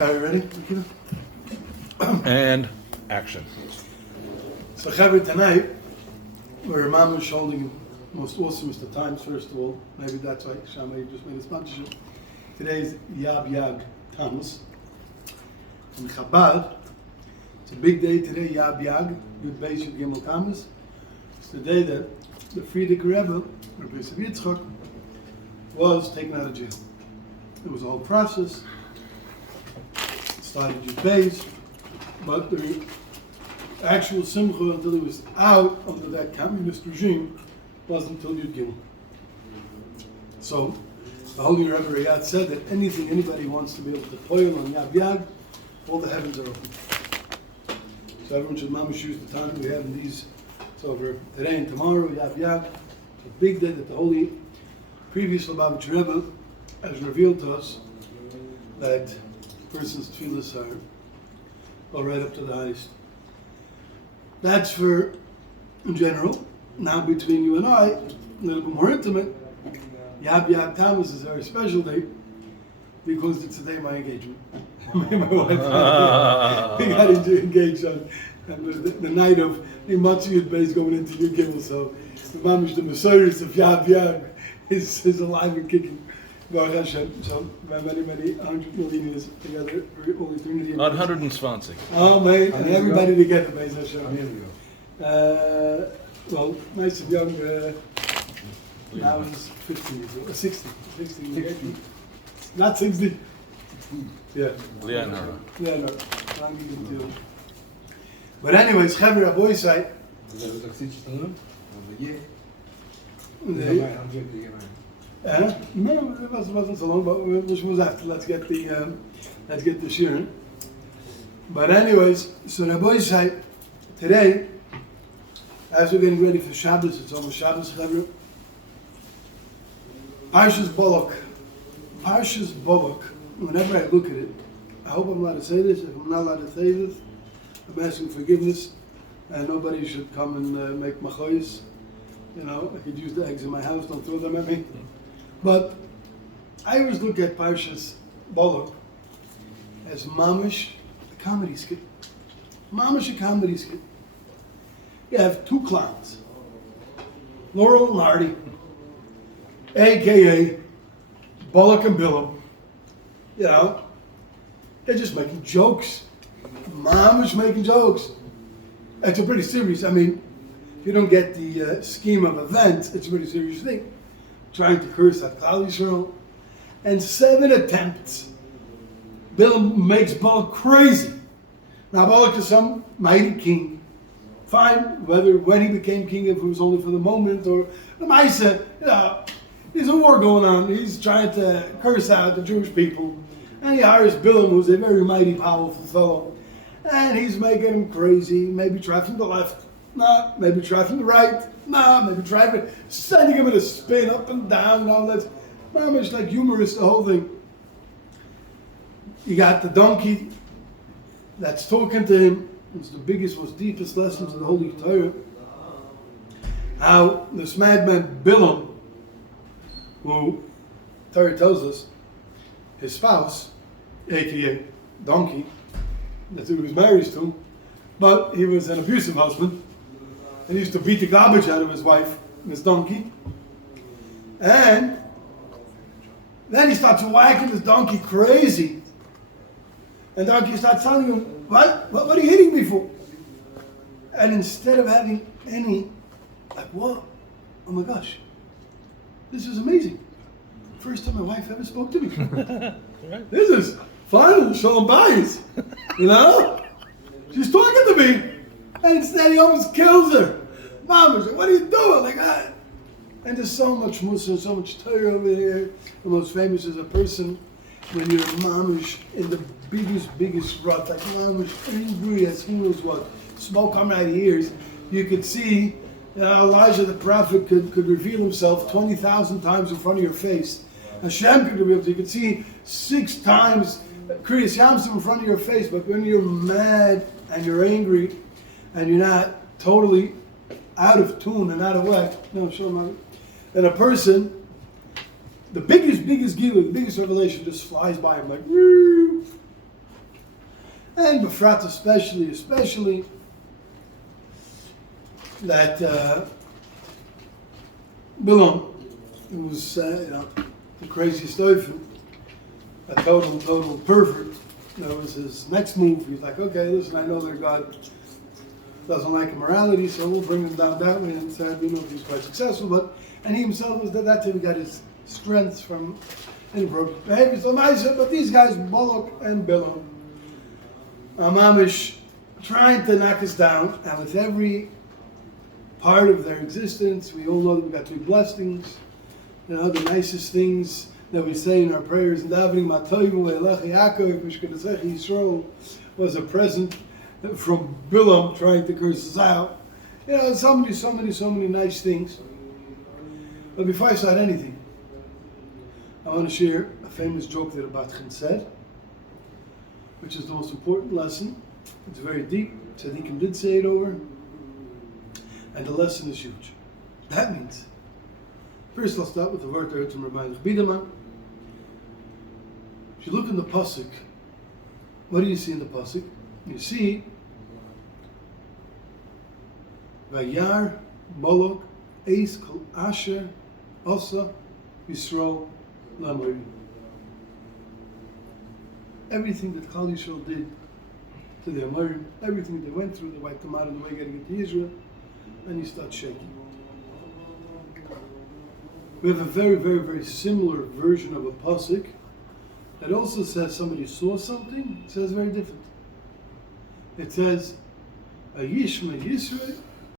Are you ready? And action. So, Chaver, tonight, we're mamash holding most awesomest of times, first of all. Maybe that's why Shama just made a sponsorship. Today's Yab Yag Tammuz. In Chabad, it's a big day today, Yab Yag, Yud Beis Yud Gimel Tammuz. It's the day that the Frierdiker Rebbe, Rabbi Yitzchak, was taken out of jail. It was a whole process. Started Yud Beis, but the actual Simcha until he was out under that communist regime wasn't until Yud Gimel. So the Holy Rebbe Rayat said that anything anybody wants to be able to poil on Yab Yag, all the heavens are open. So everyone should mamash use the time we have in these. It's over today and tomorrow, Yab Yag. It's a big day that the Holy previous Lubavitch Rebbe has revealed to us that person's tefillas are go right up to the highest. That's for in general. Now between you and I, a little bit more intimate, Yab Yag Tammuz is a very special day because it's the day of my engagement. Me and my wife we got engaged on the night of the Yud Beis going into Yud Gimel. So the mamish, the Messiahs of Yab Yag is alive and kicking. Baruch Hashem. So many 100 million years together for all eternity. 120. Oh man, and everybody together, Beis Hashem. Well, nice and young. Now he's 15 years old, 60. 60. Not 60. Yeah. Leonardo. Yeah, no. But anyways, Chaver Aboy side. No, it wasn't so long, but which was after. Let's get the Shuir. But anyways, so Rabbi said today, as we're getting ready for Shabbos, it's almost Shabbos, Chaver. Parshas Balak. Whenever I look at it, I hope I'm allowed to say this. If I'm not allowed to say this, I'm asking forgiveness, and nobody should come and make machois. You know, I could use the eggs in my house. Don't throw them at me. But I always look at Parshas Balak as mamish, a comedy skit. Mamish, a comedy skit. You have two clowns, Laurel and Hardy, a.k.a. Balak and Bilam. You know, they're just making jokes. Mamish making jokes. It's a pretty serious, I mean, if you don't get the scheme of events, it's a pretty serious thing. Trying to curse at Klal Yisrael. And 7 attempts. Bilam makes Balak crazy. Now Balak is some mighty king. Fine, whether when he became king, if it was only for the moment, or the Maisa, you know, there's a war going on. He's trying to curse out the Jewish people. And he hires Bilam, who's a very mighty, powerful fellow. And he's making him crazy. Maybe try from the left. Nah, maybe try from the right. Nah, maybe try from sending him in a spin up and down and all that. It's like humorous, the whole thing. You got the donkey that's talking to him. It's the biggest, most deepest lessons of the Holy Torah. How this madman Bilam, who Torah tells us, his spouse, aka donkey, that's who he was married to, but he was an abusive husband. And he used to beat the garbage out of his wife, this donkey. And then he starts whacking this donkey crazy. And the donkey starts telling him, what are you hitting me for? And instead of having any, like, what? Oh my gosh, this is amazing. First time my wife ever spoke to me. This is final shalom bayis. You know? She's talking to me. And instead he almost kills her. Mama's like, what are you doing? Like that. And there's so much Musa, so much Torah over here. The most famous is a person when you're mamish in the biggest rut, like mamish angry as who knows what. Smoke coming out of ears. You could see Elijah the prophet could reveal himself 20,000 times in front of your face. Hashem could reveal, you could see 6 times Kriyas Yamsuf in front of your face, but when you're mad and you're angry and you're not totally out of tune and out of whack, no, shalom, and a person, the biggest gila, the biggest revelation just flies by him like, woo. And Befrat especially that Bilam, who was the craziest oifen, a total pervert. That was his next move. He was like, okay, listen, I know that God doesn't like immorality, so we'll bring him down that way. And sadly, he was quite successful, and he himself was that time he got his strength from inappropriate behavior. So nice, but these guys, Moloch and Bilam, are mamish trying to knock us down, and with every part of their existence, we all know that we got to be blessings. The nicest things that we say in our prayers in davening, Matoivu Elechi Yaakov Mishkanesechi Yisrael, was a present from Bilam trying to curse us out. So many nice things. But before I start anything, I want to share a famous joke that Abatchan said, which is the most important lesson. It's very deep. Tzaddikim did say it over, and the lesson is huge. That means, first I'll start with the word that from Rabbi Biderman. If you look in the pasuk, what do you see in the pasuk? You see Vayar Moloch Eis Kol Asher Osa Yisrael Lamorim. Everything that Klal Yisrael did to the Amorim, everything that they went through, they wiped them out of the way getting into Israel, and you start shaking. We have a very, very, very similar version of a pasuk that also says somebody saw something. It says very different. It says, "Ayishma Yisrael